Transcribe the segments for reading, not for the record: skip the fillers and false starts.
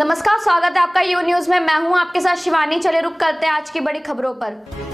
नमस्कार, स्वागत है आपका यू न्यूज में। मैं हूं आपके साथ शिवानी। चले रुक करते हैं आज की बड़ी खबरों पर।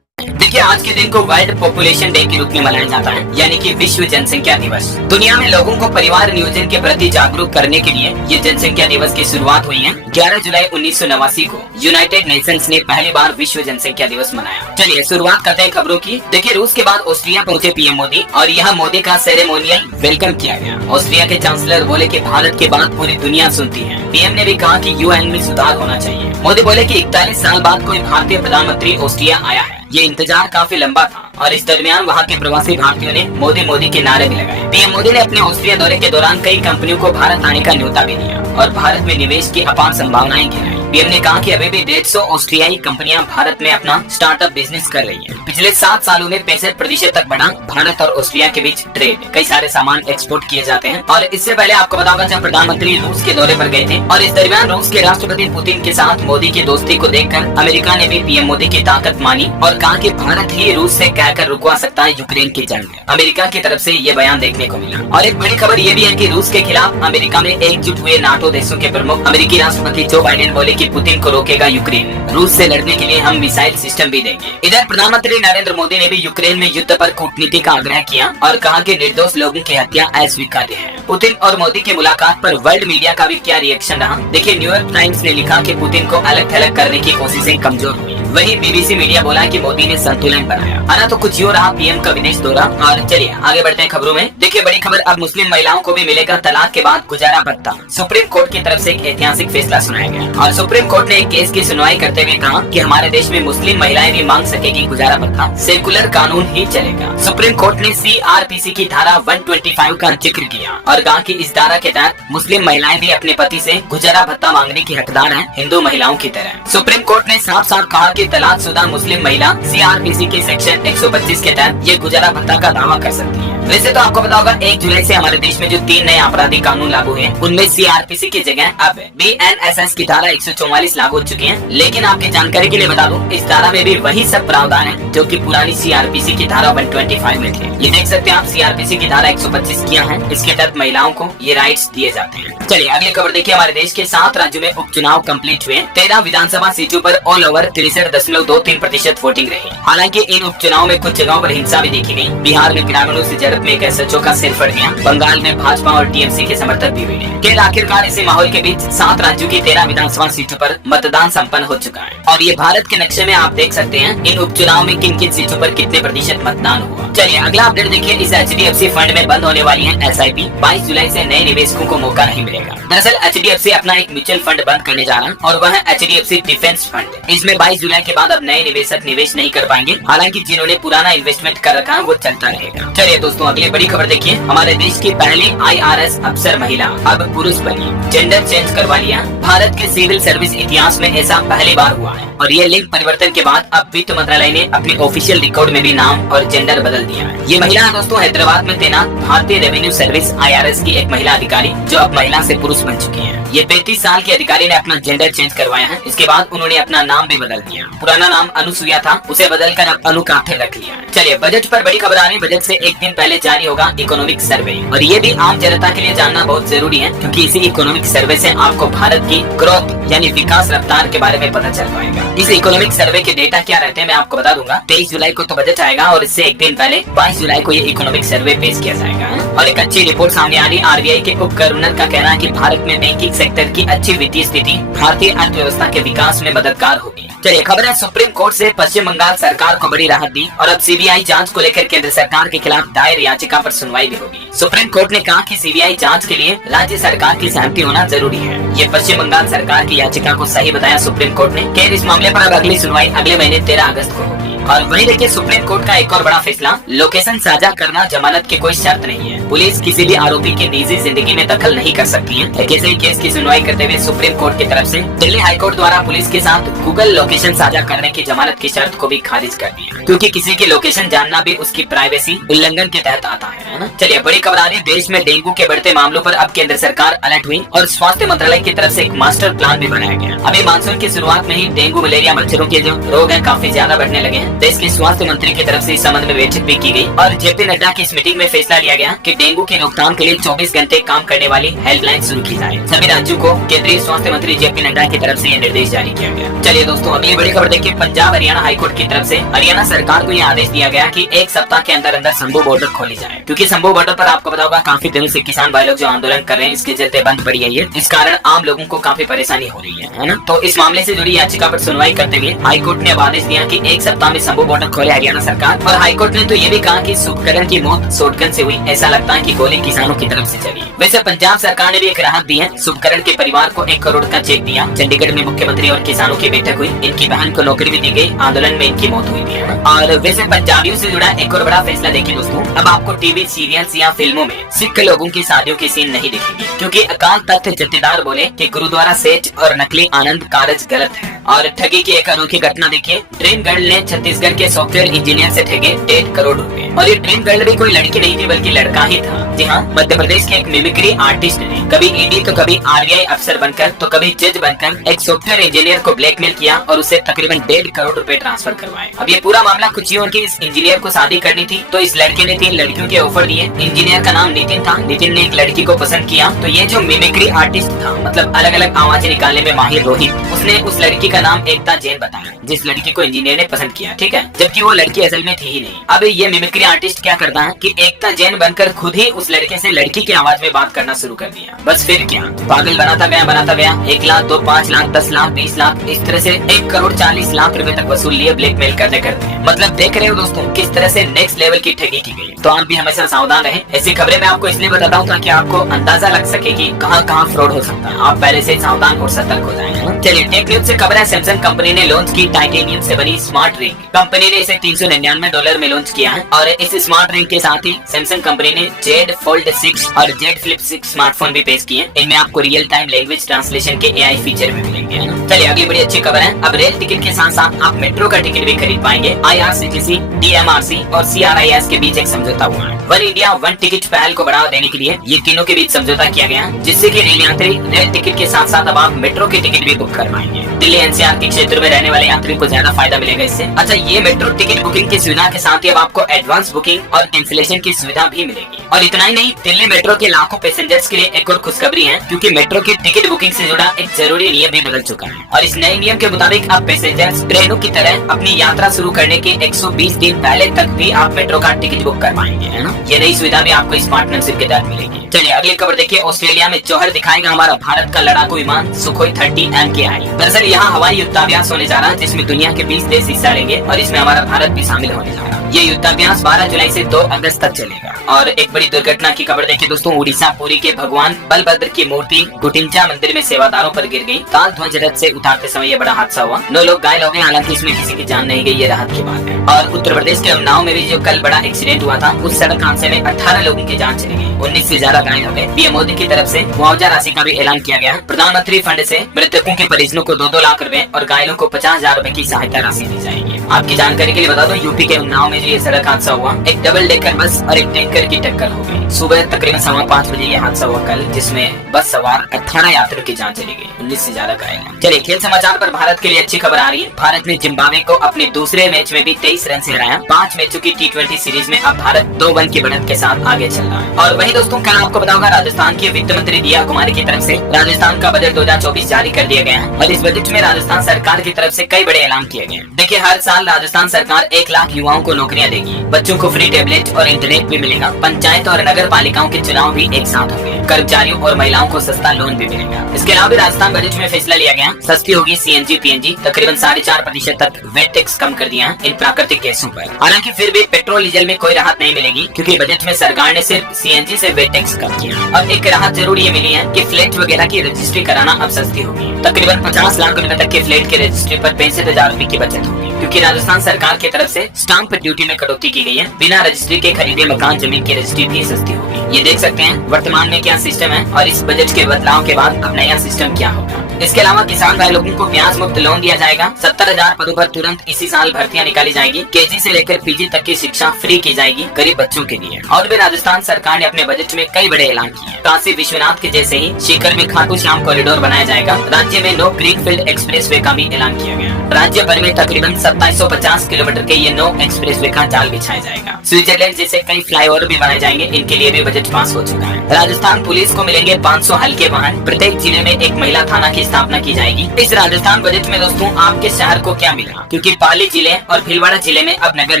देखिए, आज के दिन को वर्ल्ड पॉपुलेशन डे के रूप में मनाया जाता है, यानी कि विश्व जनसंख्या दिवस। दुनिया में लोगों को परिवार नियोजन के प्रति जागरूक करने के लिए ये जनसंख्या दिवस की शुरुआत हुई है। 11 जुलाई 1989 को यूनाइटेड नेशंस ने पहली बार विश्व जनसंख्या दिवस मनाया। चलिए शुरुआत करते हैं खबरों की। देखिए, रूस के बाद ऑस्ट्रिया पहुंचे पीएम मोदी और यहाँ मोदी का सेरेमोनियल वेलकम किया गया। ऑस्ट्रिया के चांसलर बोले कि भारत के बाद पूरी दुनिया सुनती है। पीएम ने भी कहा कि यूएन में सुधार होना चाहिए। मोदी बोले कि 41 साल बाद कोई भारतीय प्रधानमंत्री ऑस्ट्रिया आया है। ये इंतजार काफी लंबा था और इस दरमियान वहाँ के प्रवासी भारतीयों ने मोदी मोदी के नारे भी लगाए। पीएम मोदी ने अपने ऑस्ट्रिया दौरे के दौरान कई कंपनियों को भारत आने का न्योता भी दिया और भारत में निवेश की अपार संभावनाएं गिनाई। पीएम ने कहा कि अभी भी 150 ऑस्ट्रियाई कंपनियां भारत में अपना स्टार्टअप बिजनेस कर रही हैं। पिछले 7 सालों में 65% तक बढ़ा भारत और ऑस्ट्रिया के बीच ट्रेड। कई सारे सामान एक्सपोर्ट किए जाते हैं। और इससे पहले आपको बता होगा, जब प्रधानमंत्री रूस के दौरे पर गए थे और इस दरमियान रूस के राष्ट्रपति पुतिन के साथ मोदी की दोस्ती को देखकर अमेरिका ने भी पीएम मोदी की ताकत मानी और कहा कि भारत ही रूस से कहकर रुकवा सकता है यूक्रेन की जंग। अमेरिका की तरफ से ये बयान देखने को मिला। और एक बड़ी खबर ये भी है कि रूस के खिलाफ अमेरिका में एकजुट हुए नाटो देशों के प्रमुख अमेरिकी राष्ट्रपति जो बाइडेन बोले कि पुतिन को रोकेगा यूक्रेन। रूस से लड़ने के लिए हम मिसाइल सिस्टम भी देंगे। इधर प्रधानमंत्री नरेंद्र मोदी ने भी यूक्रेन में युद्ध पर कूटनीति का आग्रह किया और कहा कि निर्दोष लोगों की हत्या अस्वीकार्य है। पुतिन और मोदी की मुलाकात पर वर्ल्ड मीडिया का भी क्या रिएक्शन रहा। देखिए, न्यूयॉर्क टाइम्स ने लिखा कि पुतिन को अलग थलग करने की कोशिशें कमजोर हुई। वहीं बीबीसी मीडिया बोला कि मोदी ने संतुलन बनाया। आना तो कुछ यूँ रहा पीएम का विदेश दौरा। और चलिए आगे बढ़ते हैं खबरों में। देखिए, बड़ी खबर, अब मुस्लिम महिलाओं को भी मिलेगा तलाक के बाद गुजारा भत्ता। सुप्रीम कोर्ट की तरफ से एक ऐतिहासिक फैसला सुनाया गया और सुप्रीम कोर्ट ने एक केस की सुनवाई करते हुए कहा कि हमारे देश में मुस्लिम महिलाएं भी मांग सकेगी गुजारा भत्ता। सेकुलर कानून ही चलेगा। सुप्रीम कोर्ट ने सीआरपीसी की धारा 125 का जिक्र किया और कहा कि इस धारा के तहत मुस्लिम महिलाएं भी अपने पति से गुजारा भत्ता मांगने की हकदार हैं, हिंदू महिलाओं की तरह। सुप्रीम कोर्ट ने साफ साफ कहा कि तलाकशुदा मुस्लिम महिला सीआरपीसी के सेक्शन 125 के तहत ये गुजारा भत्ता का दावा कर सकती है। वैसे तो आपको पता होगा, 1 जुलाई से हमारे देश में जो 3 नए आपराधिक कानून लागू हैं, उनमें सीआरपीसी की जगह अब बीएनएसएस की धारा 144 लागू हो चुकी है। लेकिन आपकी जानकारी के लिए बता दूं, इस धारा में भी वही सब प्रावधान है जो कि पुरानी सीआरपीसी की धारा 125 में थे। ये देख सकते हैं आप, सीआरपीसी की धारा 125 किया है। इसके तहत महिलाओं को ये राइट्स दिए जाते हैं। चलिए अगली खबर देखिए। हमारे देश के 7 राज्यों में उपचुनाव कंप्लीट हुए। 13 विधानसभा सीटों पर ऑल ओवर 63.23% वोटिंग रही। हालांकि इन उपचुनाव में कुछ जगहों पर हिंसा भी देखी गई। बिहार में ग्रामीणों से झड़प में एक एसएचओ का सिर फट गया। बंगाल में भाजपा और टीएमसी के समर्थक भी हुए। खेल आखिरकार इसी माहौल के बीच 7 राज्यों की 13 विधानसभा सीटों पर मतदान संपन्न हो चुका है। और ये भारत के नक्शे में आप देख सकते हैं इन उपचुनाव में किन किन सीटों पर कितने प्रतिशत मतदान हुआ। चलिए अगला अपडेट देखिए। इस एचडीएफसी फंड में बंद होने वाली है एसआईपी। 22 जुलाई से नए निवेशकों को मौका नहीं मिलेगा। दरअसल एचडीएफसी अपना एक म्यूचुअल फंड बंद करने जा रहा है और वह है एचडीएफसी डिफेंस फंड। इसमें 22 जुलाई के बाद अब नए निवेशक निवेश नहीं कर पाएंगे। हालांकि जिन्होंने पुराना इन्वेस्टमेंट कर रखा है वो चलता रहेगा। चलिए दोस्तों अगली बड़ी खबर देखिए। हमारे देश की पहली आईआरएस अफसर महिला अब पुरुष बनी। जेंडर चेंज करवा लिया। भारत के सिविल सर्विस इतिहास में ऐसा पहली बार हुआ है और ये लिंग परिवर्तन के बाद अब वित्त मंत्रालय ने अपने ऑफिशियल रिकॉर्ड में भी नाम और जेंडर बदल दिया है। ये महिला दोस्तों हैदराबाद में तैनात भारतीय रेवेन्यू सर्विस आईआरएस की एक महिला अधिकारी जो अब महिला से पुरुष बन चुकी है। ये 35 साल की अधिकारी ने अपना जेंडर चेंज करवाया है। इसके बाद उन्होंने अपना नाम भी बदल दिया। पुराना नाम अनुसुईया था, उसे बदलकर अब अनु काठे रख लिया। चलिए बजट पर बड़ी खबर आ रही। बजट से एक दिन पहले जारी होगा इकोनॉमिक सर्वे और ये भी आम जनता के लिए जानना बहुत जरूरी है, क्योंकि इसी इकोनॉमिक सर्वे से आपको भारत की ग्रोथ यानी विकास रफ्तार के बारे में पता चल पाएगा। इस इकोनॉमिक सर्वे के डेटा क्या रहते हैं मैं आपको बता दूंगा। 23 जुलाई को तो बजट आएगा और इससे एक दिन पहले 22 जुलाई को ये इकोनॉमिक सर्वे पेश किया जाएगा। और एक अच्छी रिपोर्ट सामने आ रही। आरबीआई के उप गवर्नर का कहना है कि भारत में बैंकिंग सेक्टर की अच्छी वित्तीय स्थिति भारतीय अर्थव्यवस्था के विकास में मददगार होगी। चलिए खबर है, सुप्रीम कोर्ट से पश्चिम बंगाल सरकार को बड़ी राहत दी और अब सीबीआई जांच को लेकर केंद्र सरकार के खिलाफ दायर याचिका पर सुनवाई भी होगी। सुप्रीम कोर्ट ने कहा कि सीबीआई जांच के लिए राज्य सरकार की सहमति होना जरूरी है। ये पश्चिम बंगाल सरकार की याचिका को सही बताया सुप्रीम कोर्ट ने। खैर इस मामले पर अब अगली सुनवाई अगले महीने 13 अगस्त को होगी। और वहीं देखिए सुप्रीम कोर्ट का एक और बड़ा फैसला, लोकेशन साझा करना जमानत की कोई शर्त नहीं है। पुलिस किसी भी आरोपी की निजी जिंदगी में दखल नहीं कर सकती है। एक ऐसे ही केस की सुनवाई करते हुए सुप्रीम कोर्ट की तरफ से दिल्ली हाईकोर्ट द्वारा पुलिस के साथ गूगल लोकेशन साझा करने की जमानत की शर्त को भी खारिज कर दिया, क्योंकि किसी की लोकेशन जानना भी उसकी प्राइवेसी उल्लंघन के तहत आता है ना। चलिए बड़ी खबर आ रही। देश में डेंगू के बढ़ते मामलों पर अब केंद्र सरकार अलर्ट हुई और स्वास्थ्य मंत्रालय की तरफ से एक मास्टर प्लान भी बनाया गया। अभी मानसून की शुरुआत में ही डेंगू मलेरिया मच्छरों के जो रोग है काफी ज्यादा बढ़ने लगे हैं। देश के स्वास्थ्य मंत्री की तरफ से इस संबंध में बैठक भी की गई और जेपी नड्डा की इस मीटिंग में फैसला लिया गया कि डेंगू की रोकथाम के लिए 24 घंटे काम करने वाली हेल्पलाइन शुरू की जाए। सभी राज्यों को केंद्रीय स्वास्थ्य मंत्री जेपी नड्डा की तरफ से ये निर्देश जारी किया गया। चलिए दोस्तों, अगली बड़ी खबर देखिए। पंजाब हरियाणा हाईकोर्ट की तरफ से हरियाणा सरकार को यह आदेश दिया गया कि एक सप्ताह के अंदर अंदर शंभू बॉर्डर खोली जाए, क्योंकि शंभू बॉर्डर पर आपको पता होगा काफी दिनों से किसान भाई लोग जो आंदोलन कर रहे हैं इसके चलते बंद पड़ी है। इस कारण आम लोगों को काफी परेशानी हो रही है ना। तो इस मामले से जुड़ी याचिका पर सुनवाई करते हुए हाईकोर्ट ने आदेश दिया कि एक सप्ताह में शंभू बॉर्डर खोले हरियाणा सरकार। और हाईकोर्ट ने तो ये भी कहा कि शुभकरण की मौत शॉटगन से हुई, ऐसा लगता है कि गोली किसानों की तरफ से चली। वैसे पंजाब सरकार ने भी एक राहत दी है। शुभकरण के परिवार को 1 करोड़ का चेक दिया। चंडीगढ़ में मुख्यमंत्री और किसानों की बैठक हुई। इनकी बहन को नौकरी भी दी गई। आंदोलन में इनकी मौत हुई थी। और वैसे पंजाबियों से जुड़ा एक और बड़ा फैसला देखिए दोस्तों, अब आपको टीवी सीरियल्स या फिल्मों में सिख लोगों की शादियों की सीन नहीं दिखेगी, क्योंकि अकाल तख्त जत्थेदार बोले कि गुरुद्वारा सेठ और नकली आनंद कारज गलत है। और ठगी की एक अनोखी घटना देखिए। ड्रीम गर्ल ने छत्तीसगढ़ के सॉफ्टवेयर इंजीनियर से ठगे 1.5 करोड़ रुपए। और ये ड्रीम गर्ल भी कोई लड़की नहीं थी बल्कि लड़का ही था। जी हाँ, मध्य प्रदेश के एक मिमिक्री आर्टिस्ट ने कभी ईडी तो कभी आरबीआई अफसर बनकर तो कभी जज बनकर एक सॉफ्टवेयर इंजीनियर को ब्लैकमेल किया और उसे तकरीबन 1.5 करोड़ रुपए ट्रांसफर करवाए। अब ये पूरा मामला कुछ ही उनकी इस इंजीनियर को शादी करनी थी, तो इस लड़के ने 3 लड़कियों के ऑफर दिए। इंजीनियर का नाम नितिन था। नितिन ने एक लड़की को पसंद किया, तो ये जो मिमिक्री आर्टिस्ट था, मतलब अलग अलग आवाजें निकालने में माहिर रोहित, उसने उस लड़की का नाम एकता जैन बताया, जिस लड़की को इंजीनियर ने पसंद किया। ठीक है, जबकि वो लड़की असल में थी ही नहीं। अब ये मिमिक्री आर्टिस्ट क्या करता है कि एकता जैन बनकर खुद ही उस लड़के से लड़की की आवाज में बात करना शुरू कर दिया। बस फिर क्या, पागल बनाता गया 1 लाख, 2, 5 लाख, 10 लाख, 20 लाख, इस तरह से 1 करोड़ 40 लाख रुपए तक वसूल लिए ब्लैकमेल करते करते। मतलब देख रहे हो दोस्तों किस तरह से नेक्स्ट लेवल की ठगी की गई। तो आप भी हमेशा सावधान रहें। ऐसी खबरें मैं आपको इसलिए बताता हूँ ताकि आपको अंदाजा लग सके कि कहाँ फ्रॉड हो सकता है। आप पहले से सावधान और सतर्क हो जाएं। चलिए टेक न्यूज से खबर है। सैमसंग कंपनी ने लॉन्च की टाइटेनियम से बनी स्मार्ट रिंग। कंपनी ने इसे $399 में लॉन्च किया है और इस स्मार्ट रिंग के साथ ही सैमसंग कंपनी ने Z Fold 6 और Z Flip 6 स्मार्टफोन भी पेश किए। इनमें आपको रियल टाइम लैंग्वेज ट्रांसलेशन के AI फीचर भी मिलेंगे। चलिए अगली बड़ी अच्छी खबर है। अब रेल टिकट के साथ साथ आप मेट्रो का टिकट भी खरीद पाएंगे। IRCTC, DMRC और CRIS के बीच एक समझौता हुआ है। वन इंडिया वन टिकट पहल को बढ़ावा देने के लिए ये तीनों के बीच समझौता किया गया, जिससे कि रेल यात्री रेल टिकट के साथ साथ अब आप मेट्रो के टिकट भी बुक कर पाएंगे। दिल्ली NCR के क्षेत्र में रहने वाले यात्रियों को ज्यादा फायदा मिलेगा इससे। अच्छा, ये मेट्रो टिकट बुकिंग की सुविधा के साथ ही अब आपको एडवांस बुकिंग और कैंसिलेशन की सुविधा भी मिलेगी। और इतना ही नहीं, दिल्ली मेट्रो के लाखों पैसेंजर्स के लिए एक और खुशखबरी है, क्योंकि मेट्रो की टिकट बुकिंग से जुड़ा एक जरूरी नियम भी बदल चुका है। और इस नए नियम के मुताबिक अब पैसेंजर्स ट्रेनों की तरह अपनी यात्रा शुरू करने के 120 दिन पहले तक भी आप मेट्रो का टिकट बुक कर पाएंगे, है ना। ये नई सुविधा भी आपको इस पार्टनरशिप के तहत मिलेगी। चलिए अगली खबर देखिए। ऑस्ट्रेलिया में जौहर दिखाएगा हमारा भारत का लड़ाकू विमान सुखोई 30 MKI। दरअसल यहाँ हवाई युद्धाभ्यास होने जा रहा है, जिसमें दुनिया के 20 देश हिस्सा लेंगे और इसमें हमारा भारत भी शामिल होने जा रहा है। ये युद्धाभ्यास 12 जुलाई से 2 अगस्त तक चलेगा। और एक बड़ी दुर्घटना की खबर देखिए दोस्तों। उड़ीसा पुरी के भगवान बलभद्र की मूर्ति गुटिंचा मंदिर में सेवादारों पर गिर गई। ताल ध्वज रथ से उतारते समय ये बड़ा हादसा हुआ। 9 लोग घायल हो गए, हालांकि इसमें किसी की जान नहीं गई, ये राहत की बात है। और उत्तर प्रदेश के उन्नाव में भी जो कल बड़ा एक्सीडेंट हुआ था, उस सड़क हादसे में 18 लोगों की जान चली गई, 19 से ज्यादा घायल हो गए। पीएम मोदी की तरफ से मुआवजा राशि का भी ऐलान किया गया। प्रधानमंत्री फंड से मृतकों के परिजनों को 2-2 लाख रुपए और घायलों को 50,000 रुपए की सहायता राशि दी जाएगी। आपकी जानकारी के लिए बता दो, यूपी के उन्नाव में जो ये सड़क हादसा हुआ, एक डबल डेकर बस और एक टैंकर की टक्कर हो गई। सुबह तकरीबन 5:15 बजे ये हादसा हुआ कल, जिसमें बस सवार 18 यात्रियों की जान चली गई, 19 से ज्यादा घायल। चलिए खेल समाचार पर भारत के लिए अच्छी खबर आ रही है। भारत ने जिम्बाब्वे को अपने दूसरे मैच में भी 23 रन से हराया। 5 मैचों की T20 सीरीज में अब भारत 2-1 की बढ़त के साथ आगे चल रहा है। और वही दोस्तों, कल आपको बताऊंगा राजस्थान की वित्त मंत्री दिया कुमारी की तरफ से राजस्थान का बजट 2024 जारी कर दिया गया है। और इस बजट में राजस्थान सरकार की तरफ से कई बड़े ऐलान किए गए। देखिए, हर साल राजस्थान सरकार 1 लाख युवाओं को नौकरियां देगी। बच्चों को फ्री टैबलेट और इंटरनेट भी मिलेगा। पंचायत और नगर पालिकाओं के चुनाव भी एक साथ होंगे। कर्मचारियों और महिलाओं को सस्ता लोन भी मिलेगा। इसके अलावा भी राजस्थान बजट में फैसला लिया गया, सस्ती होगी CNG PNG। तकरीबन 4.5% तक वेट टैक्स कम कर दिया है इन प्राकृतिक गैसों पर। हालांकि फिर भी पेट्रोल डीजल में कोई राहत नहीं मिलेगी, क्योंकि बजट में सरकार ने सिर्फ CNG से वेट टैक्स कम किया। और एक राहत जरूर ये मिली है कि फ्लैट वगैरह की रजिस्ट्री कराना अब सस्ती होगी। तकरीबन 50 लाख रुपए तक के फ्लैट की रजिस्ट्री पर 65,000 रुपए की बचत होगी, क्योंकि राजस्थान सरकार की तरफ से स्टाम्प ड्यूटी में कटौती की गई है। बिना रजिस्ट्री के खरीदे मकान जमीन की रजिस्ट्री भी सस्ती होगी। ये देख सकते हैं वर्तमान में क्या सिस्टम है और इस बजट के बदलाव के बाद अब नया सिस्टम क्या होगा। इसके अलावा किसान भाई लोगों को ब्याज मुक्त लोन दिया जाएगा। 70,000 पदों पर तुरंत इसी साल भर्तियां निकाली जाएगी। केजी से लेकर पीजी तक की शिक्षा फ्री की जाएगी गरीब बच्चों के लिए। और भी राजस्थान सरकार ने अपने बजट में कई बड़े ऐलान किए। काशी विश्वनाथ के जैसे ही सीकर में खाटू श्याम कॉरिडोर बनाया जाएगा। राज्य में नो ग्रीनफील्ड एक्सप्रेस वे का भी ऐलान किया गया। राज्य भर में तकरीबन 2750 किलोमीटर के ये नो एक्सप्रेस वे का जाल बिछाया जाएगा। स्विट्जरलैंड जैसे कई फ्लाईओवर भी बनाए जाएंगे, इनके लिए भी बजट पास हो चुका है। राजस्थान पुलिस को मिलेंगे 500 हल्के वाहन। प्रत्येक जिले में एक महिला थाना की स्थापना की जाएगी। इस राजस्थान बजट में दोस्तों आपके शहर को क्या मिला, क्योंकि पाली जिले और भीलवाड़ा जिले में अब नगर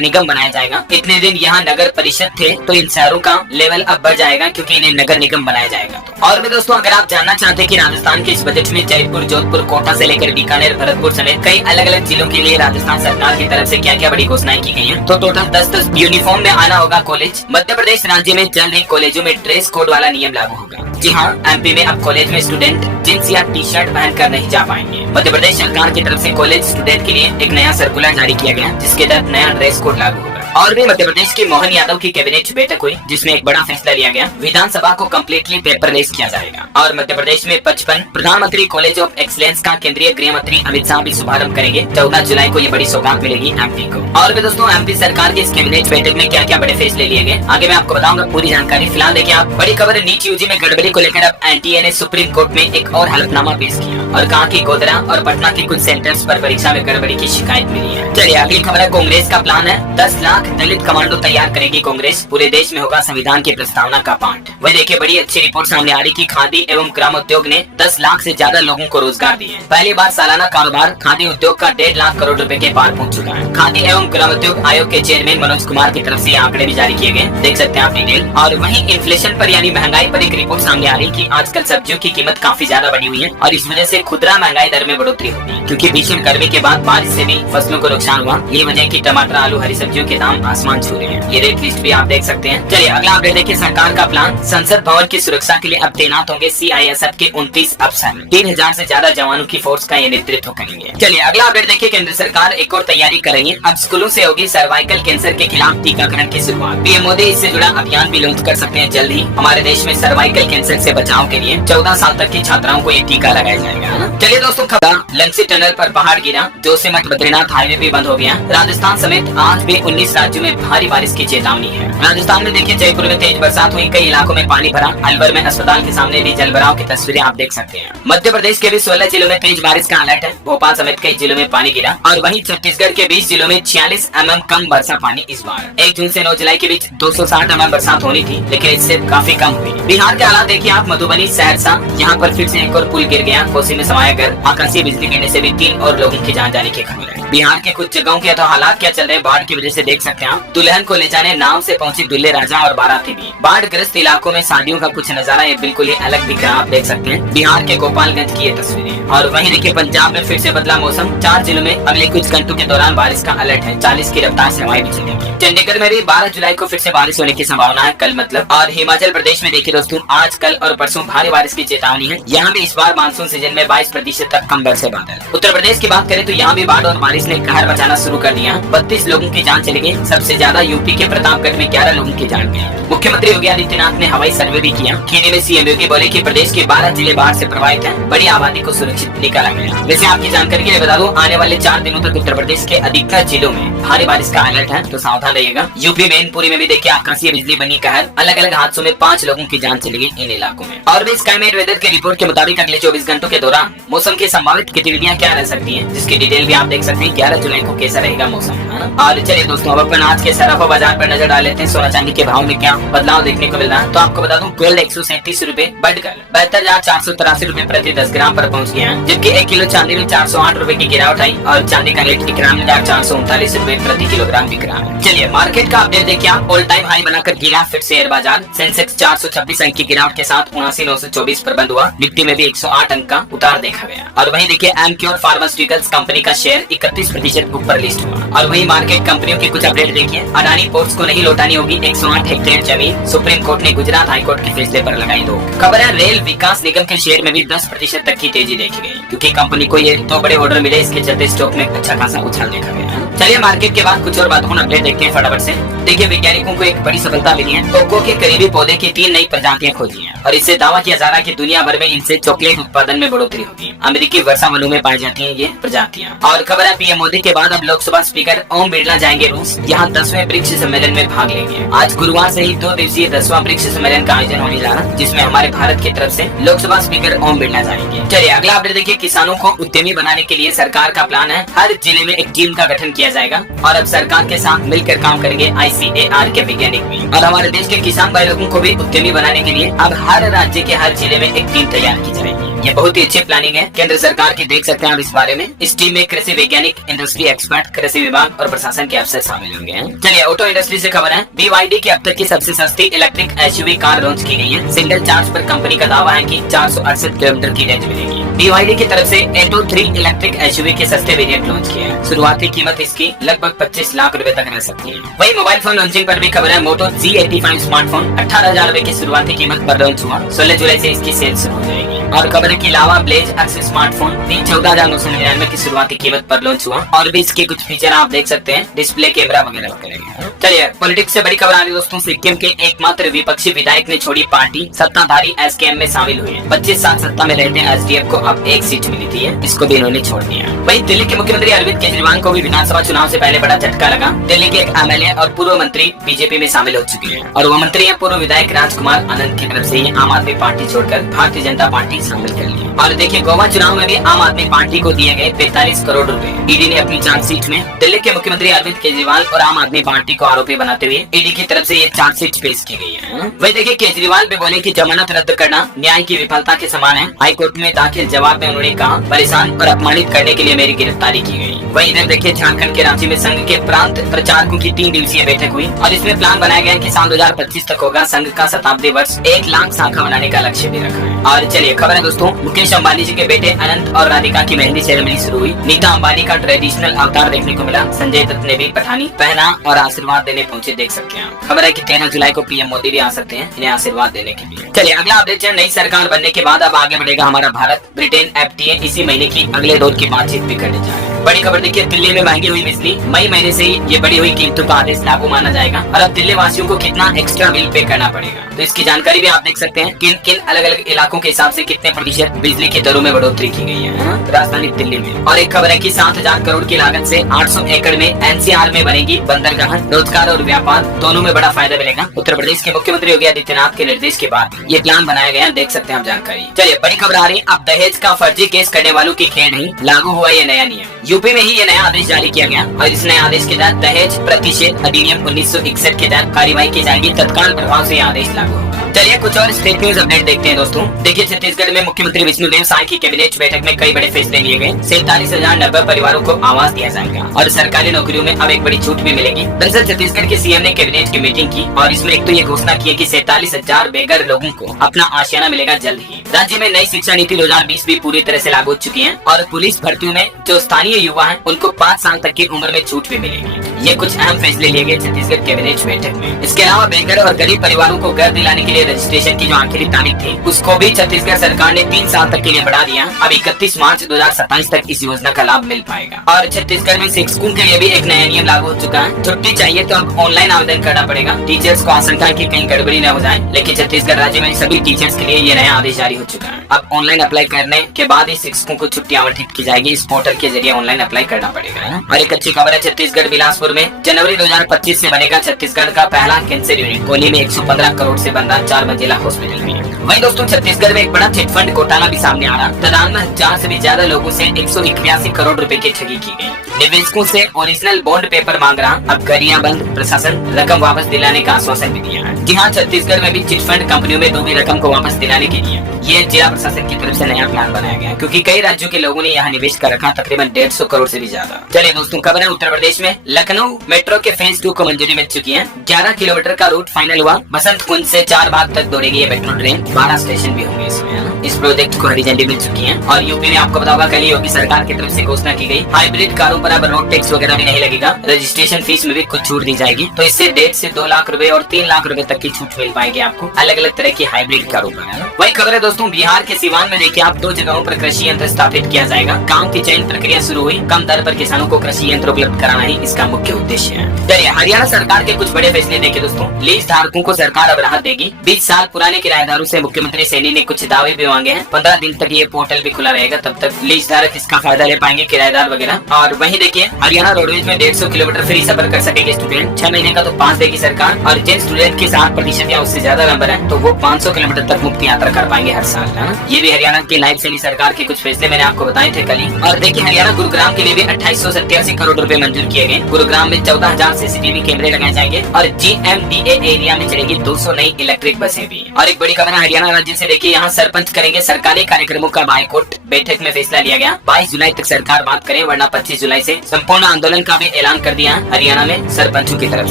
निगम बनाया जाएगा। इतने दिन यहाँ नगर परिषद थे, तो इन शहरों का लेवल अब बढ़ जाएगा क्योंकि इन्हें नगर निगम बनाया जाएगा। और भी दोस्तों अगर आप जानना चाहते हैं कि राजस्थान के इस बजट में जयपुर, जोधपुर, कोटा से लेकर बीकानेर, भरतपुर समेत कई अलग अलग जिलों के लिए राजस्थान सरकार की तरफ से क्या क्या बड़ी घोषणाएं की गई हैं, तो टोटल 10 यूनिफॉर्म में आना होगा कॉलेज। मध्य प्रदेश राज्य में चल रही कॉलेजों में ड्रेस कोड वाला नियम लागू होगा। जी हाँ, एमपी में अब कॉलेज में स्टूडेंट जींस या टी शर्ट पहनकर नहीं जा पाएंगे। मध्य प्रदेश सरकार की तरफ से कॉलेज स्टूडेंट के लिए एक नया सर्कुलर जारी किया गया, जिसके तहत नया ड्रेस कोड लागू होगा। और भी मध्य प्रदेश की मोहन यादव की कैबिनेट बैठक हुई, जिसमें एक बड़ा फैसला लिया गया, विधानसभा को कम्प्लीटली पेपरलेस किया जाएगा। और मध्य प्रदेश में 55 प्रधानमंत्री कॉलेज ऑफ एक्सीलेंस का केंद्रीय गृह मंत्री अमित शाह भी शुभारंभ करेंगे। 14 जुलाई को ये बड़ी सौगात मिलेगी एमपी को। और भी दोस्तों एमपी सरकार की इस कैबिनेट बैठक में क्या क्या बड़े फैसले लिए गए, आगे मैं आपको बताऊंगा पूरी जानकारी। फिलहाल देखिए आप बड़ी खबर, नीट यूजी में गड़बड़ी को लेकर अब एनटीए ने सुप्रीम कोर्ट में एक और हलफनामा पेश किया और कहा कि गोधरा और पटना के कुछ सेंटर्स पर परीक्षा में गड़बड़ी की शिकायत मिली है। चलिए अगली खबर है, कांग्रेस का प्लान है 10 लाख दलित कमांडो तैयार करेगी कांग्रेस। पूरे देश में होगा संविधान की प्रस्तावना का पाठ। वह देखिए बड़ी अच्छी रिपोर्ट सामने आ रही कि खादी एवं ग्रामोद्योग ने 10 लाख से ज्यादा लोगों को रोजगार दिए। पहली बार सालाना कारोबार खादी उद्योग का 1.5 लाख करोड़ रुपए के पार पहुंच चुका है। खादी एवं ग्रामोद्योग आयोग के चेयरमैन मनोज कुमार की तरफ से ये आंकड़े भी जारी किए गए, देख सकते हैं आप डिटेल। और वहीं इन्फ्लेशन पर यानी महंगाई पर एक रिपोर्ट सामने आ रही कि आजकल सब्जियों की कीमत काफी ज्यादा बढ़ी हुई है और इस वजह से खुदरा महंगाई दर में बढ़ोतरी होगी, क्योंकि भीषण गर्मी के बाद बारिश से भी फसलों को नुकसान हुआ। ये वजह है कि टमाटर, आलू, हरी सब्जियों के दाम आसमान छू रहे हैं। ये रेट लिस्ट भी आप देख सकते हैं। चलिए अगला अपडेट देखिए, सरकार का प्लान, संसद भवन की सुरक्षा के लिए अब तैनात होंगे सीआईएसएफ के 29 अफसर। 3000 से ज्यादा जवानों की फोर्स का ये नेतृत्व करेंगे। चलिए अगला अपडेट देखिए, केंद्र सरकार एक और तैयारी कर रही है। अब स्कूलों से होगी सर्वाइकल कैंसर के खिलाफ टीकाकरण की शुरुआत। पीएम मोदी इससे जुड़ा अभियान भी लॉन्च कर सकते हैं जल्द ही। हमारे देश में सर्वाइकल कैंसर से बचाव के लिए 14 साल तक की छात्राओं को ये टीका लगाया जाएगा। चलिए दोस्तों खबर, लंगसी टनल पर पहाड़ गिरा, जोशीमठ बद्रीनाथ हाईवे भी बंद हो गया। राजस्थान समेत आज भी 19 राज्यों में भारी बारिश की चेतावनी है। राजस्थान में देखिए जयपुर में तेज बरसात हुई, कई इलाकों में पानी भरा। अलवर में अस्पताल के सामने भी जलभराव की तस्वीरें आप देख सकते हैं। मध्य प्रदेश के भी 16 जिलों में तेज बारिश का अलर्ट है। भोपाल समेत कई जिलों में पानी गिरा और वहीं छत्तीसगढ़ के 20 जिलों में 46 mm कम वर्षा पानी इस बार। 1 जून से 9 जुलाई के बीच 260 mm बरसात होनी थी, लेकिन इससे काफी कम हुई। बिहार के हालात देखिए आप, मधुबनी, सहरसा, यहाँ पर फिर से एक और पुल गिर गया, कोसी में समाया घर। आकाशीय बिजली गिरने से भी 3 और लोगों की जान जाने की खबर है। बिहार के कुछ जगहों के तो हालात क्या चल रहे हैं बाढ़ की वजह से, देख सकते हैं आप। दुल्हन को ले जाने नाव से पहुंचे दुल्हे राजा और बाराती भी। बाढ़ ग्रस्त इलाकों में शादियों का कुछ नजारा ये बिल्कुल ही अलग दिख रहा है, आप देख सकते हैं। बिहार के गोपालगंज की ये तस्वीरें। और वहीं देखिए पंजाब में फिर से बदला मौसम। 4 जिलों में अगले कुछ घंटों के दौरान बारिश का अलर्ट है। 40 की रफ्तार से हवाएं भी चलेंगी। चंडीगढ़ में भी 12 जुलाई को फिर से बारिश होने की संभावना है, कल मतलब। और हिमाचल प्रदेश में देखिए दोस्तों आज, कल और परसों भारी बारिश की चेतावनी है। यहाँ भी इस बार मानसून सीजन में 22% तक कम बरसे बादल। उत्तर प्रदेश की बात करें तो यहाँ भी बाढ़ और बारिश ने कहर मचाना शुरू कर दिया। 32 लोगों की जान चली गई। सबसे ज्यादा यूपी के प्रतापगढ़ में 11 लोगों की जान गई। मुख्यमंत्री योगी आदित्यनाथ ने हवाई सर्वे भी किया। खेने में सीएम योगी बोले कि प्रदेश के 12 जिले बाढ़ से प्रभावित हैं। बड़ी आबादी को सुरक्षित निकाला गया। वैसे आपकी जानकारी के लिए बता दूं, आने वाले 4 दिनों तक उत्तर प्रदेश के अधिकतर जिलों में भारी बारिश का अलर्ट है, तो सावधान रहिएगा। यूपी मैनपुरी में भी देखिए आकाशीय बिजली बनी कहर। अलग अलग हादसों में 5 लोगों की जान चली गई इन इलाकों में। और भी स्काईमेट वेदर की रिपोर्ट के मुताबिक अगले 24 घंटों के दौरान मौसम की संभावित गतिविधियां क्या रह सकती हैं, जिसकी डिटेल भी आप देख सकते हैं। 11 जुलाई को कैसा रहेगा मौसम, है ना। और चलिए दोस्तों अब अपन आज के सराफा बाजार पर नजर डाल लेते हैं। सोना चांदी के भाव में क्या बदलाव देखने को मिल रहा है, तो आपको बता दूं गोल्ड 137 रूपए बढ़कर 72,483 रूपए प्रति 10 ग्राम पर पहुंच गया है, जबकि 1 किलो चांदी में 408 रूपए की गिरावट आई और चांदी का रेट 91,439 रूपए प्रति किलोग्राम बिक रहा है। चलिए मार्केट का अपडेट देखिए आप, ऑल टाइम हाई बनाकर गिरा फिर शेयर बाजार। सेंसेक्स 426 अंक की गिरावट के साथ 79,924 पर बंद हुआ। निफ्टी में भी 108 अंक का उतार देखा गया। और वहीं देखिए एमक्योर फार्मास्यूटिकल्स कंपनी का शेयर 31% ऊपर लिस्ट हुआ। और वहीं मार्केट कंपनियों की कुछ अपडेट देखिए। अडानी पोर्ट्स को नहीं लौटानी होगी 108 हेक्टेयर जमीन, सुप्रीम कोर्ट ने गुजरात हाईकोर्ट के फैसले पर लगाई रोक। खबर है रेल विकास निगम के शेयर में भी 10% तक की तेजी देखी गई, क्योंकि कंपनी को ये 2 बड़े ऑर्डर मिले, इसके चलते स्टॉक में अच्छा खासा उछाल देखा गया। चलिए मार्केट के बाद कुछ और महत्वपूर्ण अपडेट देखते हैं फटाफट से। देखिए वैज्ञानिकों को एक बड़ी सफलता मिली है। कोको के करीबी पौधे की 3 नई प्रजातियां खोजी हैं और इससे दावा किया जा रहा है कि दुनिया भर में इनसे चॉकलेट उत्पादन में बढ़ोतरी होगी। अमेरिकी वर्षा वनों में पाई जाती हैं ये प्रजातियां। और खबर है पीएम मोदी के बाद अब लोकसभा स्पीकर ओम बिरला जाएंगे रूस, यहाँ 10वें ब्रिक्स सम्मेलन में भाग लेंगे। आज गुरुवार से ही 2 दिवसीय 10वां ब्रिक्स सम्मेलन का आयोजन होने जा रहा है, जिसमें हमारे भारत की तरफ से लोकसभा स्पीकर ओम बिरला जाएंगे। चलिए अगला अपडेट देखिए। किसानों को उद्यमी बनाने के लिए सरकार का प्लान है, हर जिले में एक टीम का गठन किया जाएगा और अब सरकार के साथ मिलकर काम करेंगे ICAR के वैज्ञानिक भी। और हमारे देश के किसान भाई लोगों को भी उद्यमी बनाने के लिए अब हर राज्य के हर जिले में एक टीम तैयार की जाएगी। ये बहुत ही अच्छी प्लानिंग है केंद्र सरकार की, देख सकते हैं आप इस बारे में। इस टीम में कृषि वैज्ञानिक, इंडस्ट्री एक्सपर्ट, कृषि विभाग और प्रशासन के अफसर शामिल होंगे। चलिए ऑटो इंडस्ट्री से खबर है। BYD की अब तक की सबसे सस्ती इलेक्ट्रिक SUV कार लॉन्च की गई है। सिंगल चार्ज पर कंपनी का दावा है कि 468 किलोमीटर की रेंज मिलेगी। BYD की तरफ से Atto 3 इलेक्ट्रिक SUV के सस्ते वेरिएंट लॉन्च किए हैं। शुरुआती कीमत इसकी लगभग 25 लाख रुपए तक रह सकती है। वही मोबाइल फोन लॉन्चिंग पर भी खबर है। Moto G85 स्मार्टफोन 18,000 रुपए की शुरुआती कीमत पर लॉन्च हुआ। 16 जुलाई से इसकी सेल शुरू हो जाएगी। और खबर है कि लावा ब्लेज एक्स स्मार्टफोन भी 14,999 की शुरुआती कीमत पर लॉन्च हुआ और भी इसके कुछ फीचर आप देख सकते हैं, डिस्प्ले, कैमरा वगैरह वगैरह। चलिए पॉलिटिक्स से बड़ी खबर आ रही है दोस्तों। सिक्किम के एकमात्र विपक्षी विधायक ने छोड़ी पार्टी, सत्ताधारी SKM में शामिल हुए। 25 साल सत्ता में रहते SDF को अब 1 सीट मिली थी, इसको भी इन्होंने छोड़ दिया। वही दिल्ली के मुख्यमंत्री अरविंद केजरीवाल को भी विधानसभा चुनाव से पहले बड़ा झटका लगा। दिल्ली के एक MLA और पूर्व मंत्री बीजेपी में शामिल हो चुके हैं और वो मंत्री है पूर्व विधायक राजकुमार आनंद की तरफ से ये आम आदमी पार्टी छोड़कर भारतीय जनता पार्टी शामिल कर ली। और देखिए गोवा चुनाव में भी आम आदमी पार्टी को दिए गए 45 करोड़ रुपए। ईडी ने अपनी चार्जशीट में दिल्ली के मुख्यमंत्री अरविंद केजरीवाल और आम आदमी पार्टी को आरोपी बनाते हुए ईडी की तरफ से ये चार्जशीट पेश की गई है। वही देखिए केजरीवाल भी बोले कि जमानत रद्द करना न्याय की विफलता के समान है। हाईकोर्ट में दाखिल जवाब में उन्होंने कहा, परेशान और अपमानित करने के लिए मेरी गिरफ्तारी की गई। वही इधर देखिए झारखंड के रांची में संघ के प्रांत प्रचारकों की 3 दिवसीय बैठक हुई और इसमें प्लान बनाया गया कि साल 2025 तक होगा संघ का शताब्दी वर्ष। 1 लाख शाखा बनाने का लक्ष्य भी रखा है। और चलिए खबर है दोस्तों, मुकेश अंबानी जी के बेटे अनंत और राधिका की मेहंदी सेरेमनी शुरू हुई। नीता अंबानी का ट्रेडिशनल अवतार देखने को मिला। संजय दत्त ने भी पठानी पहना और आशीर्वाद देने पहुंचे, देख सकते हैं। खबर है कि 13 जुलाई को पीएम मोदी भी आ सकते हैं इन्हें आशीर्वाद देने के लिए। चलिए अगला अपडेट है। नई सरकार बनने के बाद अब आगे बढ़ेगा हमारा भारत। ब्रिटेन FTA इसी महीने की अगले दौर की बातचीत भी करने जा रहे हैं। बड़ी खबर देखिए, दिल्ली में महंगी हुई बिजली। मई महीने से ही ये बढ़ी हुई कीमतों का आदेश लागू माना जाएगा और अब दिल्ली वासियों को कितना एक्स्ट्रा बिल पे करना पड़ेगा, तो इसकी जानकारी भी आप देख सकते हैं। किन किन अलग अलग इलाकों के हिसाब से कितने प्रतिशत बिजली की दरों में बढ़ोतरी की गई है राजधानी दिल्ली में। और एक खबर है कि 7,000 करोड़ की लागत से 800 एकड़ में NCR में बनेगी बंदरगाह। रोजगार और व्यापार दोनों में बड़ा फायदा मिलेगा। उत्तर प्रदेश के मुख्यमंत्री योगी आदित्यनाथ के निर्देश के बाद ये प्लान बनाया गया, देख सकते हैं आप जानकारी। चलिए बड़ी खबर आ रही है। अब दहेज का फर्जी केस करने वालों की खेल नहीं, लागू हुआ ये नया नियम। यूपी में ही ये नया आदेश जारी किया गया और इस नए आदेश के तहत दहेज प्रतिषेध अधिनियम 1961 के तहत कार्रवाई की जाएगी। तत्काल प्रभाव से यह आदेश लागू होगा। चलिए कुछ और स्टेट न्यूज अपडेट देखते हैं दोस्तों। देखिए छत्तीसगढ़ में मुख्यमंत्री विष्णुदेव साय की कैबिनेट बैठक में कई बड़े फैसले लिए गए। 47,090 परिवारों को आवास दिया जाएगा और सरकारी नौकरियों में अब एक बड़ी छूट भी मिलेगी। दरअसल छत्तीसगढ़ के सीएम ने कैबिनेट की मीटिंग की और इसमें एक तो ये घोषणा की है कि 47,000 बेघर लोगों को अपना आशियाना मिलेगा जल्द ही। राज्य में नई शिक्षा नीति 2020 भी पूरी तरह से लागू हो चुकी है और पुलिस भर्तियों में जो स्थानीय युवा हैं उनको 5 साल तक की उम्र में छूट भी मिलेगी। ये कुछ अहम फैसले लिए गए छत्तीसगढ़ कैबिनेट बैठक में। इसके अलावा बेघर और गरीब परिवारों को घर दिलाने के लिए रजिस्ट्रेशन की जो आखिरी तारीख थी उसको भी छत्तीसगढ़ सरकार ने 3 साल तक के लिए बढ़ा दिया। अब 31 मार्च 2027 तक इस योजना का लाभ मिल पाएगा। और छत्तीसगढ़ में शिक्षकों के लिए भी एक नया नियम लागू हो चुका है। छुट्टी चाहिए तो अब ऑनलाइन आवेदन करना पड़ेगा। टीचर्स को आशंका है कि कहीं गड़बड़ी न हो जाए, लेकिन छत्तीसगढ़ राज्य में सभी टीचर्स के लिए ये नया आदेश जारी हो चुका है। अब ऑनलाइन अप्लाई करने के बाद ही शिक्षकों को छुट्टी आवंटित की जाएगी। इस पोर्टल के जरिए ऑनलाइन अप्लाई करना पड़ेगा। और एक अच्छी खबर है, छत्तीसगढ़ बिलासपुर में जनवरी 2025 से बनेगा छत्तीसगढ़ का पहला कैंसर यूनिट। कोली में 115 करोड़ से बन रहा 4 मंजिला हॉस्पिटल भी है। वहीं दोस्तों छत्तीसगढ़ में एक बड़ा चिटफंड घोटाला भी सामने आ रहा। 93,000 से भी ज्यादा लोगों से 181 करोड़ रुपए की ठगी की गई। निवेशकों से ओरिजिनल बॉन्ड पेपर मांग रहा। अब गरिया बंद, प्रशासन रकम वापस दिलाने का आश्वासन भी दिया है। जी हाँ, छत्तीसगढ़ में भी चिटफंड कंपनियों में डूबी रकम को वापस दिलाने के लिए ये जिला प्रशासन की तरफ से नया प्लान बनाया गया, क्योंकि कई राज्यों के लोगों ने यहाँ निवेश कर रखा, तकरीबन 150 करोड़ से भी ज्यादा। चलिए दोस्तों खबर है उत्तर प्रदेश में लखनऊ मेट्रो के फेज 2 को मंजूरी मिल चुकी है। 11 किलोमीटर का रूट फाइनल हुआ। बसंत कुंज से 4 बाग तक दौड़ेगी ये मेट्रो ट्रेन। 12 स्टेशन भी होंगे इसमें, है ना। इस प्रोजेक्ट को हरी झंडी मिल चुकी है। और यूपी में आपको बताऊंगा कल योगी सरकार की तरफ से घोषणा की गई, हाइब्रिड कारों पर अब रोड टैक्स वगैरह भी नहीं लगेगा, रजिस्ट्रेशन फीस में भी कुछ छूट दी जाएगी। तो इससे 1.5 से 2 लाख रुपए और 3 लाख रुपए तक की छूट मिल पाएगी आपको अलग अलग तरह की हाइब्रिड कारों पर, है ना। वही खबर है दोस्तों, बिहार के सीवान में देखिए आप 2 जगहों पर कृषि यंत्र स्थापित किया जाएगा। काम की चयन प्रक्रिया शुरू हुई, कम दर पर किसानों को कृषि यंत्र उपलब्ध कराना ही इसका मुख्य उद्देश्य है। चलिए हरियाणा सरकार के कुछ बड़े फैसले देखिए दोस्तों। लीज धारकों को सरकार अब राहत देगी। 20 साल पुराने किराएदारों से मुख्यमंत्री सैनी ने कुछ दावे भी मांगे हैं। 15 दिन तक ये पोर्टल भी खुला रहेगा, तब तक लीज धारक इसका फायदा ले पाएंगे, किराएदार वगैरह। और वहीं देखिए हरियाणा रोडवेज में 150 किलोमीटर फ्री सफर कर सकेंगे स्टूडेंट। 6 महीने का तो पास देगी सरकार, और जिन स्टूडेंट के 7% या उससे ज्यादा नंबर है तो वो 500 किलोमीटर तक मुफ्त यात्रा कर पाएंगे हर साल, है ना। ये भी हरियाणा की नायब सैनी सरकार के कुछ फैसले मैंने आपको बताए थे कल ही। और देखिए हरियाणा गुरुग्राम के लिए भी 2887 करोड़ रुपए मंजूर किए गए। गुरुग्राम में 14,000 CCTV कैमरे लगाए जाएंगे और GMDA एरिया में चलेंगी 200 नई इलेक्ट्रिक बसें भी। और एक बड़ी खबर है हरियाणा राज्य से, देखिए यहाँ सरपंच करेंगे सरकारी कार्यक्रमों का बायकॉट। बैठक में फैसला लिया गया 22 जुलाई तक सरकार बात करे, वरना 25 जुलाई से संपूर्ण आंदोलन का भी ऐलान कर दिया हरियाणा में सरपंचों की तरफ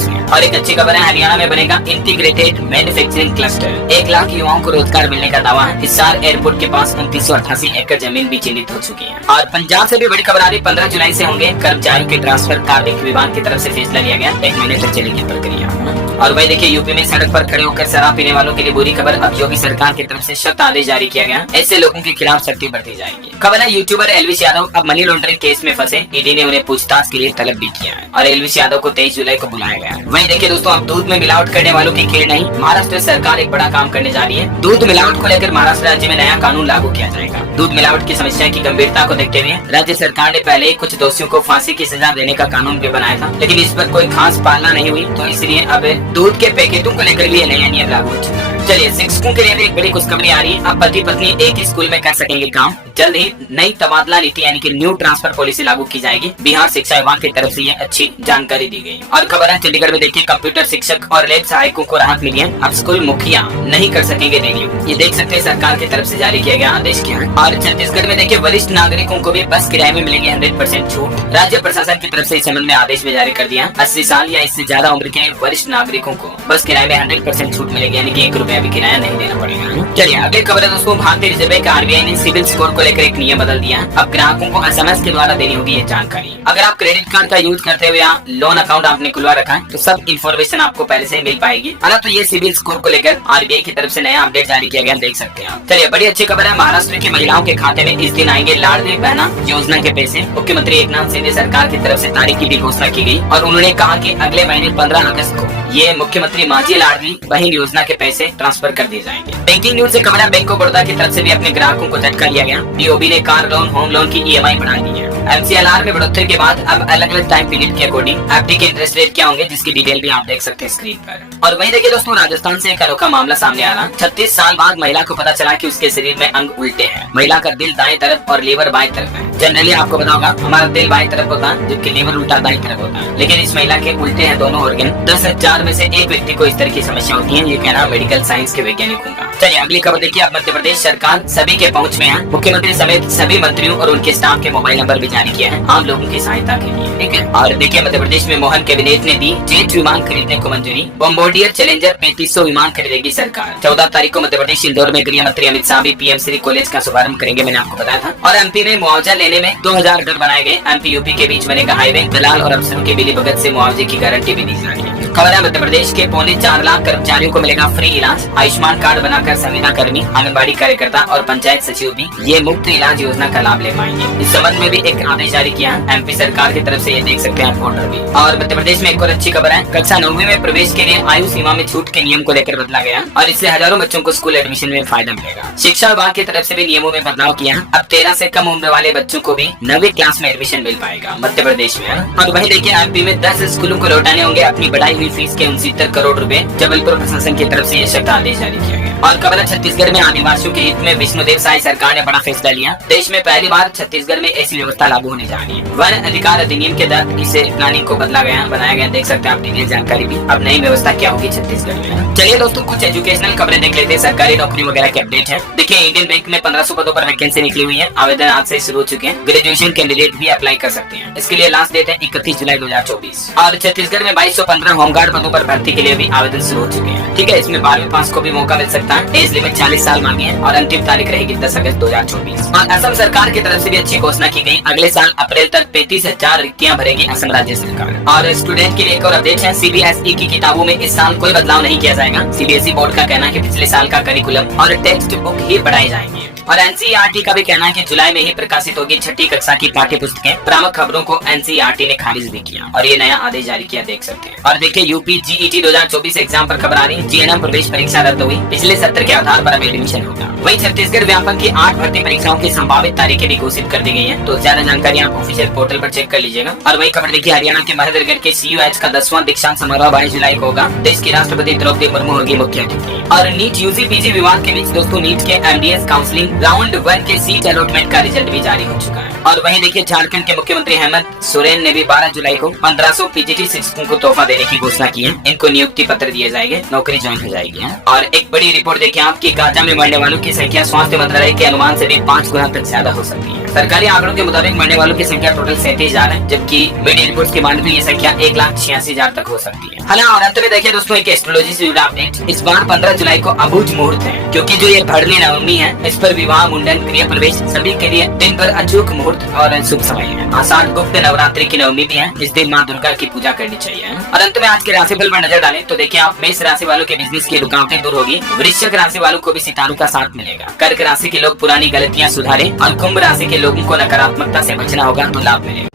से। और एक अच्छी खबर है, हरियाणा में बनेगा इंटीग्रेटेड मैन्युफैक्चरिंग क्लस्टर। 1 लाख युवाओं को रोजगार मिलने का दावा है। हिसार एयरपोर्ट के पास 2988 एकड़ जमीन भी चिन्हित हो चुकी है। और पंजाब से भी बड़ी खबर आ रही, 15 जुलाई से होंगे कर्मचारियों के ट्रांसफर। कार्मिक विभाग की तरफ से फैसला लिया गया, 1 महीने तक चलेगी प्रक्रिया। और वही देखिए यूपी में सड़क पर खड़े होकर शराब पीने वालों के लिए बुरी खबर, अब योगी सरकार की तरफ से सख्त आदेश जारी किया गया। ऐसे लोगों के खिलाफ सख्ती बरती जाएगी। खबर है यूट्यूबर एल्विश यादव अब मनी लॉन्ड्रिंग केस में फंसे, ईडी ने उन्हें पूछताछ के लिए तलब भी किया है और एल्विश यादव को 23 जुलाई को बुलाया गया। वहीं देखिए दोस्तों, अब दूध में मिलावट करने वालों की खेल नहीं, महाराष्ट्र सरकार एक बड़ा काम करने जा रही है। दूध मिलावट को लेकर महाराष्ट्र राज्य में नया कानून लागू किया जाएगा। दूध मिलावट की समस्या की गंभीरता को देखते हुए राज्य सरकार ने पहले ही कुछ दोषियों को फांसी की सजा देने का कानून भी बनाया था, लेकिन इस पर कोई खास पालना नहीं हुई, तो इसलिए अब दूध के पैकेटों को लेकर भी नया नियम लागू हो चुका है। चलिए शिक्षकों के लिए भी एक बड़ी खुशखबरी आ रही है, अब पति पत्नी एक ही स्कूल में कर सकेंगे काम। जल्द ही नई तबादला नीति यानी कि न्यू ट्रांसफर पॉलिसी लागू की जाएगी। बिहार शिक्षा विभाग की तरफ से ये अच्छी जानकारी दी गई। और खबर है चंडीगढ़ में देखिए कंप्यूटर शिक्षक और लैब सहायकों को राहत मिली है, अब स्कूल मुखिया नहीं कर सकेंगे रिन्यू। ये देख सकते हैं सरकार की तरफ से जारी किया गया आदेश क्या है। और छत्तीसगढ़ में देखिए वरिष्ठ नागरिकों को भी बस किराए में मिलेगी 100% छूट। राज्य प्रशासन की तरफ से इस संबंध में आदेश भी जारी कर दिया। 80 साल या इससे ज्यादा उम्र के वरिष्ठ नागरिकों को बस किराए में 100% छूट मिलेगी, यानी कि 1 रुपया भी किराया नहीं देना पड़ेगा। चलिए अगली खबर है दोस्तों, भारतीय रिजर्व बैंक RBI ने सिविल स्कोर को लेकर एक नियम बदल दिया है। अब ग्राहकों को SMS के द्वारा देनी होगी ये जानकारी। अगर आप क्रेडिट कार्ड का यूज करते हुए या लोन अकाउंट आपने खुलवा रखा है तो सब इन्फॉर्मेशन आपको पहले से मिल पाएगी, है ना। तो ये सिविल स्कोर को लेकर RBI की तरफ से नया अपडेट जारी किया गया, देख सकते हैं आप। चलिए बड़ी अच्छी खबर है, महाराष्ट्र की महिलाओं के खाते में इस दिन आएंगे लाडली बहना योजना के पैसे। मुख्यमंत्री एकनाथ शिंदे सरकार की तरफ से तारीख की भी घोषणा की गई और उन्होंने कहा कि अगले महीने 15 अगस्त को ये मुख्यमंत्री माझी लाडली बहन योजना के पैसे ट्रांसफर कर दिए जाएंगे। बैंकिंग न्यूज से खबर है, बैंक ऑफ बड़ौदा की तरफ से भी अपने ग्राहकों को झटका लिया गया। BOB ने कार लोन होम लोन की EMI बढ़ा दी है। MCLR में बढ़ोतरी के बाद अब अलग अलग टाइम पीरियड के अकॉर्डिंग FD के इंटरेस्ट रेट क्या होंगे, जिसकी डिटेल भी आप देख सकते हैं स्क्रीन पर। और वहीं देखिए दोस्तों, राजस्थान से एक अनोखा मामला सामने आ रहा। 36 साल बाद महिला को पता चला कि उसके शरीर में अंग उल्टे हैं। महिला का दिल दाएं तरफ और लीवर बाएं तरफ है। जनरली आपको पता होगा हमारा दिल बाएं तरफ होता है जबकि लीवर उल्टा दाएं तरफ होता है, लेकिन इस महिला के उल्टे हैं दोनों ऑर्गन। 10,000 में से एक व्यक्ति को इस तरह की समस्या होती है, ये कहना मेडिकल साइंस के वैज्ञानिकों का। चलिए अगली खबर देखिए, अब मध्य प्रदेश सरकार सभी के पहुंच में है। मुख्यमंत्री समेत सभी मंत्रियों और उनके स्टाफ के मोबाइल नंबर भी जारी किया है आम लोगों की सहायता के लिए, ठीक है। और देखिए मध्य प्रदेश में मोहन कैबिनेट ने दी जेट विमान खरीदने को मंजूरी। बॉम्बार्डियर चैलेंजर 3500 विमान खरीदेगी सरकार। 14 तारीख को मध्य प्रदेश इंदौर में गृह मंत्री अमित शाह भी PM श्री कॉलेज का शुभारंभ करेंगे, मैंने आपको बताया था। और MP में मुआवजा लेने में 2000 घर बनाए गए। MP UP के बीच बनेगा हाईवे। दलाल और अफसरों के मिली भगत से मुआवजे की गारंटी भी दी जाएगी। खबर है मध्य प्रदेश के 4.25 लाख कर्मचारियों को मिलेगा फ्री इलाज। आयुष्मान कार्ड बनाकर संविदा कर्मी, आंगनबाड़ी कार्यकर्ता और पंचायत सचिव भी ये मुफ्त इलाज योजना का लाभ ले पाएंगे। इस संबंध में भी एक आदेश जारी किया है MP सरकार की तरफ से, ये देख सकते हैं आप ऑर्डर भी। और मध्य प्रदेश में एक और अच्छी खबर है, कक्षा 9वीं में प्रवेश के लिए आयु सीमा में छूट के नियम को लेकर बदला गया और इससे हजारों बच्चों को स्कूल एडमिशन में फायदा मिलेगा। शिक्षा विभाग की तरफ से भी नियमों में बदलाव किया। अब 13 से कम उम्र वाले बच्चों को भी 9वीं क्लास में एडमिशन मिल पाएगा मध्य प्रदेश में। और वहीं देखिए MP में 10 स्कूलों को लौटाने होंगे अपनी बढ़ाई हुई फीस के 69 करोड़ रुपए। जबलपुर प्रशासन की तरफ से ये सख्त आदेश जारी किया गया। और खबर है छत्तीसगढ़ में आदिवासियों के हित में विष्णुदेव साई सरकार ने बड़ा फैसला लिया। देश में पहली बार छत्तीसगढ़ में ऐसी व्यवस्था लागू होने जा रही है। वन अधिकार अधिनियम के तहत इसे प्लानिंग को बनाया गया, देख सकते हैं आप डिटेल जानकारी भी। अब नई व्यवस्था क्या होगी छत्तीसगढ़ में। चलिए दोस्तों कुछ एजुकेशनल खबरें देख लेते हैं, सरकारी नौकरी वगैरह के अपडेट है। देखिए इंडियन बैंक में 1500 पदों पर वैकेंसी निकली हुई है। आवेदन आज से शुरू हो चुके हैं। ग्रेजुएशन कैंडिडेट भी अप्लाई कर सकते हैं। इसके लिए लास्ट डेट है 31 जुलाई 2024। और छत्तीसगढ़ में 2215 होमगार्ड पदों पर भर्ती के लिए भी आवेदन शुरू हो चुके हैं, ठीक है। इसमें 12वीं पास को भी मौका मिल सकता है। सकता है। एज लिमिट 40 साल मांगी है और अंतिम तारीख रहेगी 10 अगस्त 2024। और असम सरकार की तरफ से भी अच्छी घोषणा की गई, अगले साल अप्रैल तक 33,000 रिक्तियां भरेगी असम राज्य सरकार। और स्टूडेंट के लिए एक और अपडेट है, सीबीएसई की किताबों में इस साल कोई बदलाव नहीं किया जाएगा। सीबीएसई बोर्ड का कहना है कि पिछले साल का करिकुलम और टेक्स्ट बुक ही पढ़ाई जाएंगे। और एनसीईआरटी का भी कहना है कि जुलाई में ही प्रकाशित होगी 6ठी कक्षा की पाठ्य पुस्तकें। भ्रामक खबरों को एनसीईआरटी ने खारिज भी किया और ये नया आदेश जारी किया, देख सकते हैं। और देखिए यूपी जीईटी 2024 एग्जाम पर खबर आ रही है, जीएनएम प्रवेश परीक्षा रद्द हुई, पिछले सत्र के आधार पर अब एडमिशन होगा। वहीं छत्तीसगढ़ व्यापक की 8 भर्ती परीक्षाओं की संभावित तारीखें भी घोषित कर दी गई है, तो ज्यादा जानकारी आप ऑफिशियल पोर्टल पर चेक कर लीजिएगा। और वही खबर देखिए, हरियाणा के महेंद्रगढ़ के सीयूएच का 10वां दीक्षांत समारोह 22 जुलाई को होगा। देश की राष्ट्रपति द्रौपदी मुर्मू होगी मुख्य अतिथि। और नीट यूजी पीजी विवाद के बीच दोस्तों नीट के एमडीएस काउंसलिंग राउंड 1 के सीट अलॉटमेंट का रिजल्ट भी जारी हो चुका है। और वहीं देखिए झारखंड के मुख्यमंत्री हेमंत सोरेन ने भी 12 जुलाई को 1500 पीजीटी शिक्षकों को तोहफा देने की घोषणा की है। इनको नियुक्ति पत्र दिए जाएंगे, नौकरी ज्वाइन हो जाएगी। और एक बड़ी रिपोर्ट देखिए आपकी, गाजा में मरने वालों की संख्या स्वास्थ्य मंत्रालय के अनुमान से भी 5 गुना तक ज्यादा हो सकती है। सरकारी आंकड़ों के मुताबिक मरने वालों की संख्या टोटल 37,000 है, जबकि मीडिया रिपोर्ट्स के मानने ये संख्या 1,86,000 तक हो सकती है। हाँ, और अंत में देखिए दोस्तों एक एस्ट्रोलॉजी से जुड़ा अपडेट, इस बार 15 जुलाई को अबुझ मुहूर्त है, क्योंकि जो ये भरनी नवमी है इस पर विवाह, मुंडन, गृह प्रवेश सभी के लिए दिन पर अचूक मुहूर्त और शुभ समय है। आषाढ़ गुप्त नवरात्रि की नवमी भी है, इस दिन माँ दुर्गा की पूजा करनी चाहिए। और अंत में आज के राशिफल पर नजर डालें तो देखिए आप मेष राशि वालों के बिजनेस की रुकावटें दूर होगी, वृश्चिक राशि वालों को भी सितारों का साथ मिलेगा, कर्क राशि के लोग पुरानी गलतियां सुधारें और कुंभ राशि के लोगों को नकारात्मकता से बचना होगा तो लाभ मिलेगा।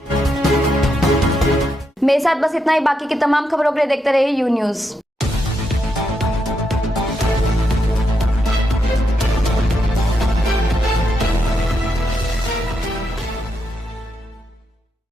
मेरे साथ बस इतना ही, बाकी की तमाम खबरों के लिए देखते रहिए यू न्यूज।